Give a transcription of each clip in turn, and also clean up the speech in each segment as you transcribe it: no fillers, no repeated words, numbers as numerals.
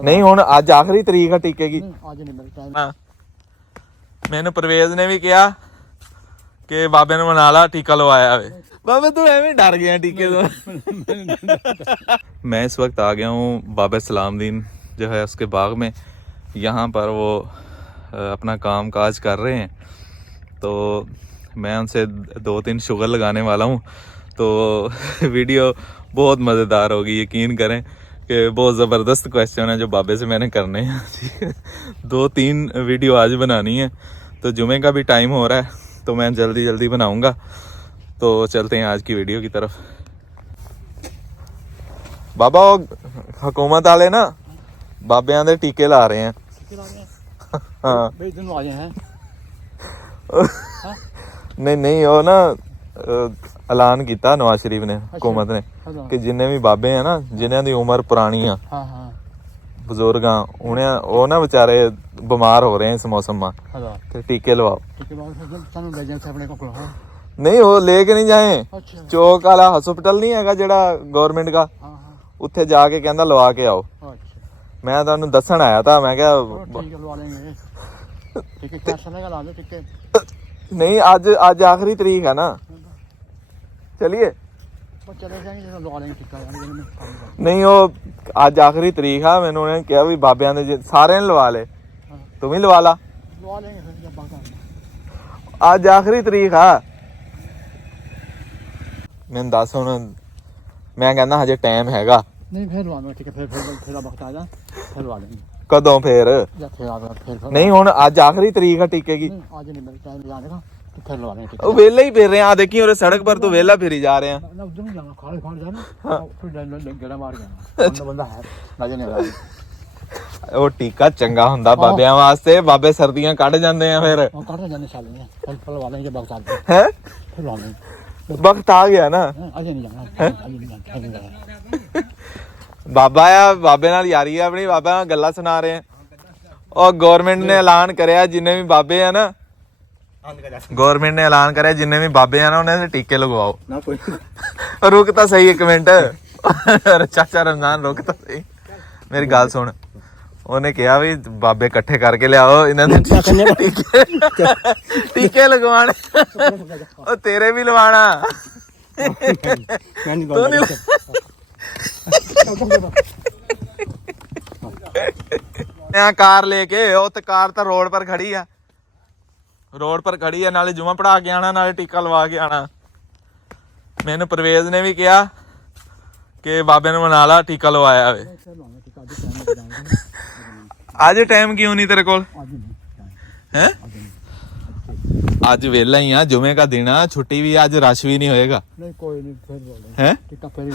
नहीं हुण अज आखिरी तरीक है टीके की। मैनू परवेज ने भी कहा कि बाबे ने मना ला टीका लवाया वे। बाबे तू एवं डर गया टीके तो। मैं इस वक्त आ गया हूँ बाबा सलामदीन जो है उसके बाग में। यहाँ पर वो अपना काम काज कर रहे हैं, तो मैं उनसे 2-3 शुगर लगाने वाला हूँ। तो वीडियो बहुत मज़ेदार होगी, यकीन करें कि बहुत ज़बरदस्त क्वेश्चन है जो बाबे से मैंने करने हैं। ठीक है, 2-3 वीडियो आज बनानी है, तो जुमे का भी टाइम हो रहा है, तो मैं जल्दी जल्दी बनाऊँगा। तो चलते हैं आज की वीडियो की तरफ। बाबा हुकूमत वाले ना बाबियां दे टीके ला रहे हैं। हाँ नहीं नहीं, वो ना ऐलान किया नवाज शरीफ ने, हुकूमत ने, कि जिन्ने भी बाबे हैं ना, जिन्हों की उम्र पुरानी आ, बजुर्ग आ, उन्हें वो ना बेचारे बीमार हो रहे हैं इस मौसम में, तो टीके लवाओ। नहीं वो लेके नहीं जाए, चौक वाला हॉस्पिटल नहीं है जेड़ा गवर्नमेंट का, उत्थे जाके कहंदा लवा के आओ। मैं तुहानू दसन आया था, मैं क्या नहीं अज अज आखिरी तरीक है ना, चलिए नहीं वो अज आखिरी तरीक है। मैनू उन्होंने कहा भी बाबियां ने सारे ने लवा ले, तुम ही लवा ला, अज आखिरी तरीक है। मैनू दस हुण, मैं कहना हजे टाइम हैगा। नहीं फिर लवाना, ठीक है, फिर वक्त आ जा, फिर लवा लेंगे। कदों फिर नहीं हुण अज आखिरी तरीक है टीके की। आज नहीं मेरे टाइम जाने का, तो फिर लवा लेंगे। वो वेला ही फिर रहे हैं, देखिए और सड़क पर तो वेला फिर जा रहे हैं। ना उधर नहीं जाना, खाली खाली जाना, फिर गेड़ा मार जाना, बंदा है लाजे नहीं रहा। वो टीका चंगा हुंदा बाबियां वास्ते, बाबे सर्दियां कट जांदे हैं फिर। और काटने जाने साले फिर लवा लेंगे, वक्त आ गया हैं, फिर लवा लेंगे। वक्त आ गया ना, आज नहीं जाना, आज नहीं जाना। बाबा आ बाबे नाल यारी है अपनी, बाबा नाल गल्लां सुना रहे हैं। और गवर्नमेंट ने ऐलान करया जिन्ने भी बाबे है ना, गवर्नमेंट ने ऐलान करया जिन्ने भी बाबे है ना उन्हें टीके लगवाओ ना। कोई रुक तो सही एक मिनट, चाचा रमजान रुक तो सही, मेरी गल सुन। उन्हें कहा भी बाबे इकट्ठे करके लियाओ इन्हां दे टीके लगवाने, और तेरे भी लवाना। तू नहीं कार लेके, ओ ते कार तो रोड पर खड़ी है, रोड पर खड़ी है, नाले जुमा पढ़ा के आना, नाले टीका लवा के आना। मैनू परवेज ने भी कहा कि बाबे ने मना ला टीका लवाया वे। आज टाइम क्यों नहीं तेरे कोल है? आज वेला ही आ, जुमे का दिन आ, छुट्टी भी आज, रश भी नहीं होएगा। नहीं कोई नहीं, फिर बोलेंगे हैं टीका, फिर भी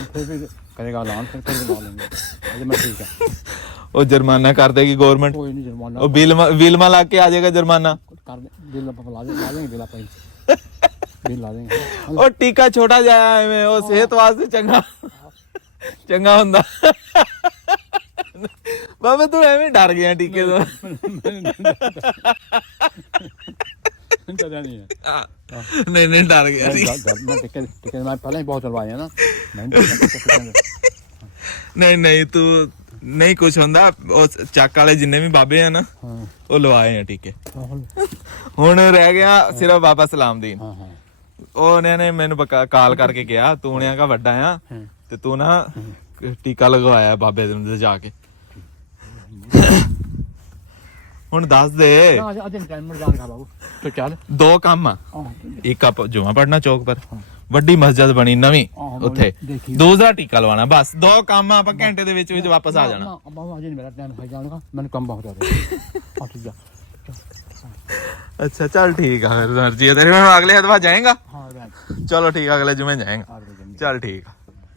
करेगा ऐलान, फिर लगा लेंगे। आज मैं ठीक है। वो जुर्माना कर देगी गवर्नमेंट, कोई नहीं जुर्माना, वो बिल में लाके आ जाएगा जुर्माना। कर दे, बिल ला देंगे, बिल अपन बिल ला देंगे। और टीका छोटा जाया में, वो सेहत वास्ते चंगा चंगा हुंदा। बाबा तू एवें डर गया टीके तो। नहीं है, नहीं डर गया टिकट मैं पहले ही बहुत चलवाए हैं ना। नहीं तू नहीं कुछ हुंदा, वो चक वाले जिन्ने भी बाबे हैं ना वो लवाए हैं टीके। हुण रह गया सिर्फ बाबा सलामदीन। उन्होंने मैनू कॉल करके कहा तू उन्हें का वड्डा आ, ते तू ना टीका लगवाया बाबे दे जाके। हुण दस दे, दो काम आ, एक आप जुमा पढ़ना चौक पर, वड्डी मस्जिद बनी नवी उत्थे, दूसरा टीका लवाना, बस दो काम आ, घंटे दे विच विच वापस आ जाना। अच्छा चल ठीक है, फिर मर्जी है तेरी। अगले एतवार जाएगा? चलो ठीक है, अगले जुमे जाएगा। चल ठीक है।